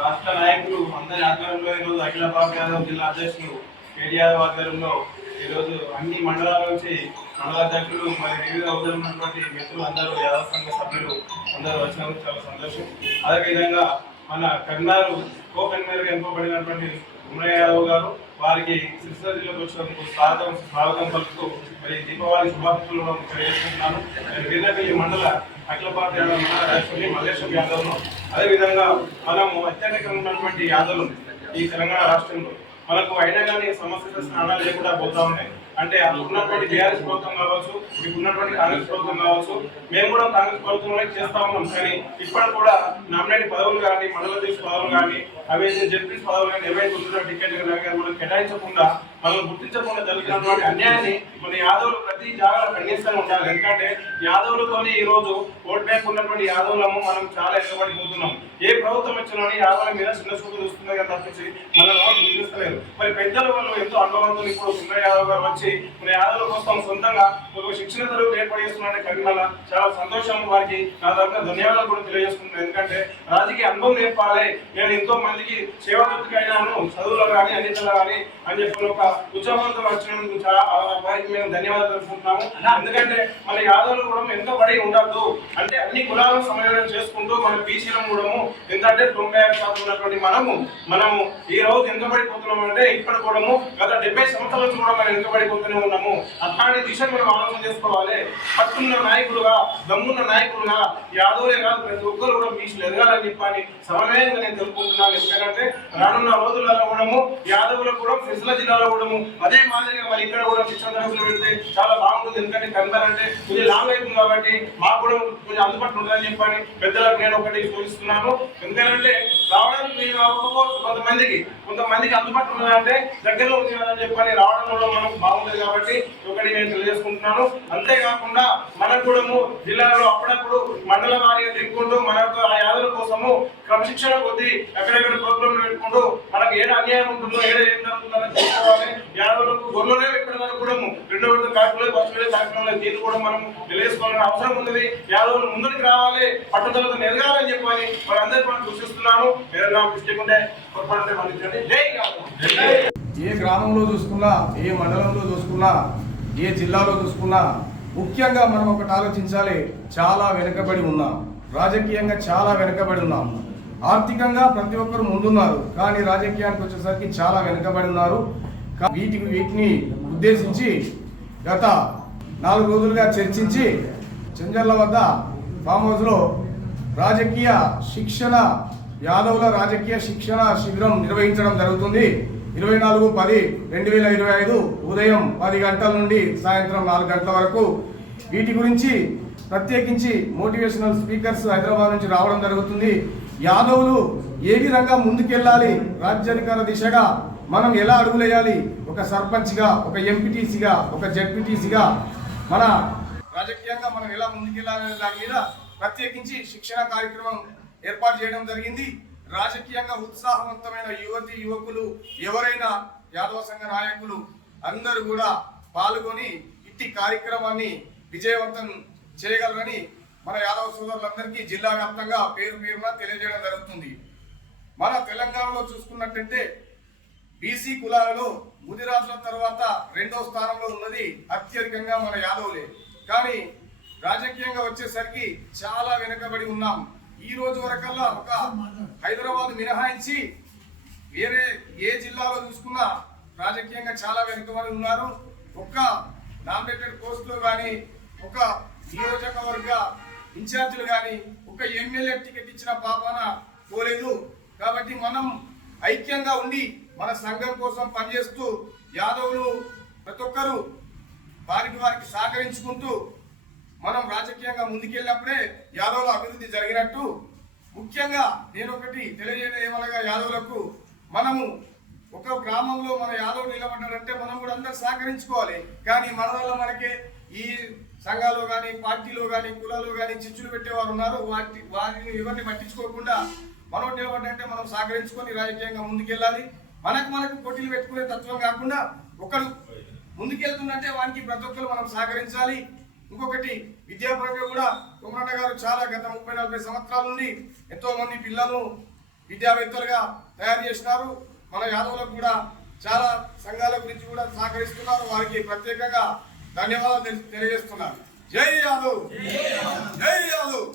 రాష్ట్ర నాయకులు అందరి ఆధ్వర్యంలో ఈరోజు అఖిల భారత యాదవ్ జిల్లా అధ్యక్షులు కేటీఆర్ ఆధ్వర్యంలో ఈరోజు అన్ని మండలాల నుంచి మండల అధ్యక్షులు మరి వివిధ హోదాలు ఉన్నటువంటి మిత్రులు అందరూ యాదవ్ సంఘ సభ్యులు అందరూ వచ్చినందుకు చాలా సంతోషం. అదేవిధంగా మన కర్నారు కో కన్వీనర్గా ఎన్నుకోబడినటువంటి ఉమరయ్య యాదవ్ గారు వారికి సిరిసిల్ల జిల్లాకు వచ్చినందుకు స్వాగతం పలుకుతూ మరి దీపావళి శుభాకాంక్షలు తెలియజేసుకుంటున్నాను. వీరపల్లి మండల అఖిల భారత యాదవ్ మండల అధ్యక్షుడిని మల్లేశ్వర్ యాదవ్ను, అదేవిధంగా మనము అత్యధికంగా ఉన్నటువంటి యాదవులు ఈ తెలంగాణ రాష్ట్రంలో మనకు అయినా కానీ సమస్యలు స్నానాలు లేకుండా పోతా ఉన్నాయి. అంటే ఉన్నటువంటి టీఆర్ఎస్ ప్రభుత్వం కావచ్చు, మీకు ఉన్నటువంటి కాంగ్రెస్ ప్రభుత్వం కావచ్చు, మేము కూడా కాంగ్రెస్ ప్రభుత్వంలో చేస్తా ఉన్నాం. కానీ ఇప్పటికి కూడా నామినేట్ పదవులు కానీ, మండల అధ్యక్ష పదవులు కానీ, అవి జడ్పీస్ పదవులు కానీ, ఏవైతే ఉంటున్న టికెట్లు కానీ మనం కేటాయించకుండా, మనం గుర్తించకుండా జరుగుతున్నటువంటి అన్యాయాన్ని మన యాదవులు ప్రతి జాగాలో ఖండిస్తూనే ఉండాలి. ఎందుకంటే యాదవులతోనే ఈ రోజు ఓట్ బ్యాంక్ ఉన్నటువంటి యాదవులము మనం చాలా ఎక్కబడిపోతున్నాం. ఏ ప్రభుత్వం వచ్చినా యాదవుల మీద చిన్న చూపు చూస్తుంది కదా తప్పించి మనల్ని గుర్తిస్తలేదు. మరి పెద్దలు వాళ్ళు ఎంతో అనుభవంతో ఇప్పుడు ఉమరయ్య యాదవ్ గారు వచ్చి మన యాదవుల కోసం సొంతంగా ఒక శిక్షణ తరగతి ఏర్పాటు చేస్తున్నట్టు కరీంనగర్ చాలా సంతోషం. వారికి నా తరఫున ధన్యవాదాలు కూడా తెలియజేస్తున్నాను. ఎందుకంటే రాజకీయ అనుభవం నేర్పాలి, నేను ఎంతో మందికి సేవా వృత్తికి అయినాను, చదువులో కానీ అన్నింటిలో కానీ అని చెప్పిన ఒక ఉత్సాహంతో వచ్చినందుకు చాలా వారికి మేము ధన్యవాదాలు తెలుపుకుంటున్నాము. ఎందుకంటే మన యాదవులు కూడా ఎంతో పడి ఉండద్దు, అంటే అన్ని కులాలను సమన్వయం చేసుకుంటూ మన బీసీలను కూడా ఎందుకంటే 95% ఉన్నటువంటి మనము ఈ రోజు వెనుకబడిపోతున్నాం. అంటే ఇప్పుడు కూడా గత 70 సంవత్సరాల నుంచి కూడా మనం వెనుకబడిపోతూనే ఉన్నాము. అట్లాంటి దిశను మనం ఆలోచన చేసుకోవాలి. పట్టున్న నాయకులుగా, దమ్మున్న నాయకులుగా యాదవులే కాదు ప్రతి ఒక్కరు కూడా బీసీలు ఎదగాలని చెప్పని సమన్వయంగా నేను తెలుపుకుంటున్నాను. ఎందుకంటే రానున్న రోజులలో కూడా యాదవులకు కూడా సిరిసిల్ల జిల్లాలో కూడా అదే మాదిరిగా మరి ఇక్కడ కూడా శిక్షణ తరగతులు పెడితే చాలా బాగుంటుంది. ఎందుకంటే కరీంనగర్ అంటే కొంచెం లాంగ్ అవుతుంది కాబట్టి మాకు కూడా కొంచెం అందుబాటులో ఉంటుందని చెప్పని పెద్దలకు నేను ఒకటి సూచిస్తున్నాను. ఎందుకంటే రావడానికి కొంతమందికి అందుబాటులో ఉన్నదంటే దగ్గరలో ఉంది అని చెప్పని రావడం వల్ల మనకు బాగుంటుంది కాబట్టి ఒకటి నేను తెలియజేసుకుంటున్నాను. అంతేకాకుండా మనకు కూడా జిల్లాలో అప్పుడప్పుడు మండల వారీగా తిరుగుకుంటూ మనకు ఆ యాదవుల కోసము క్రమశిక్షణ కొద్ది ఎక్కడెక్కడ ప్రోగ్రాంలు పెట్టుకుంటూ మనకు ఏదో అన్యాయం ఉంటుందో ఏదో ఏం జరుగుతుందని తెలుసుకోవాలి. యాదవులకు గొర్రెలే ఇక్కడ వరకు కూడా 2 విడత కార్యక్రమాలు, 10 విడత కార్యక్రమాలు దీన్ని కూడా మనం తెలియజేసుకోవాలని అవసరం ఉంది. యాదవులు ముందుకు రావాలి, పట్టుదలతో ఎదగాలని చెప్పని వారందరికీ మనం సూచిస్తున్నాను. ఏ గ్రామంలో చూసుకున్నా, ఏ మండలంలో చూసుకున్నా, ఏ జిల్లాలో చూసుకున్నా ముఖ్యంగా మనం ఒకటి ఆలోచించాలి. చాలా వెనుకబడి ఉన్నాం, రాజకీయంగా చాలా వెనుకబడి ఉన్నాం. ఆర్థికంగా ప్రతి ఒక్కరు ముందున్నారు, కానీ రాజకీయానికి వచ్చేసరికి చాలా వెనుకబడి ఉన్నారు. వీటిని ఉద్దేశించి గత 4 రోజులుగా చర్చించి చెంజర్ల వద్ద ఫామ్ హౌస్లో రాజకీయ శిక్షణ, యాదవుల రాజకీయ శిక్షణ శిబిరం నిర్వహించడం జరుగుతుంది. 24/10/2025 ఉదయం 10 గంటల నుండి సాయంత్రం 4 గంటల వరకు. వీటి గురించి ప్రత్యేకించి మోటివేషనల్ స్పీకర్స్ హైదరాబాద్ నుంచి రావడం జరుగుతుంది. యాదవులు ఏ విధంగా ముందుకెళ్ళాలి, రాజ్యాధికార దిశగా మనం ఎలా అడుగులేయాలి, ఒక సర్పంచ్గా, ఒక ఎంపీటీసీగా, ఒక జెడ్పీటీసీగా మన రాజకీయంగా మనం ఎలా ముందుకెళ్ళాలనే దాని మీద ప్రత్యేకించి శిక్షణ కార్యక్రమం ఏర్పాటు చేయడం జరిగింది. రాజకీయంగా ఉత్సాహవంతమైన యువతి యువకులు ఎవరైనా యాదవ సంఘ నాయకులు అందరూ కూడా పాల్గొని ఇట్టి కార్యక్రమాన్ని విజయవంతం చేయగలరని మన యాదవ సోదరులందరికీ జిల్లా వ్యాప్తంగా పేరు పేరున తెలియజేయడం జరుగుతుంది. మన తెలంగాణలో చూసుకున్నట్టయితే బీసీ కులాలలో ముదిరాజుల తర్వాత 2వ స్థానంలో ఉన్నది అత్యధికంగా మన యాదవులే. కానీ రాజకీయంగా వచ్చేసరికి చాలా వెనుకబడి ఉన్నాం. ఈ రోజు వరకల్లా ఒక హైదరాబాద్ మినహాయించి వేరే ఏ జిల్లాలో చూసుకున్నా రాజకీయంగా చాలా వెనుకబడి ఉన్నారు. ఒక్క నామినేటెడ్ పోస్టులు కానీ, ఒక నియోజకవర్గ ఇన్ఛార్జీలు కానీ, ఒక ఎమ్మెల్యే టికెట్ ఇచ్చిన పాపాన పోలేదు. కాబట్టి మనం ఐక్యంగా ఉండి మన సంఘం కోసం పనిచేస్తూ యాదవులు ప్రతి ఒక్కరూ వారికి సహకరించుకుంటూ మనం రాజకీయంగా ముందుకెళ్ళినప్పుడే యాదవుల అభివృద్ధి జరిగినట్టు. ముఖ్యంగా నేను ఒకటి తెలియజేయడం ఏమనగా యాదవులకు, మనము ఒక గ్రామంలో మన యాదవులు నిలబడ్డారంటే మనం కూడా అందరూ సహకరించుకోవాలి. కానీ మన వల్ల మనకే ఈ సంఘాలు కానీ, పార్టీలో కానీ, కులాలు కానీ చిచ్చులు పెట్టేవారు ఉన్నారు. వారిని ఎవరిని పట్టించుకోకుండా మనం నిలబడ్డంటే మనం సహకరించుకొని రాజకీయంగా ముందుకెళ్ళాలి. మనకు పోటీలు పెట్టుకునే తత్వం కాకుండా ఒకరు ముందుకెళ్తుందంటే వానికి ప్రతి ఒక్కరు మనం సహకరించాలి. ఇంకొకటి విద్యాపరంగా కూడా కుమరన్న గారు చాలా గత 30-40 సంవత్సరాల నుండి ఎంతో మంది పిల్లలను విద్యావేత్తలుగా తయారు చేసినారు. మన యాదవులకు కూడా చాలా సంఘాల గురించి కూడా సహకరిస్తున్నారు. వారికి ప్రత్యేకంగా ధన్యవాదాలు తెలియజేస్తున్నారు. జై యాదవ్, జై యాదవ్.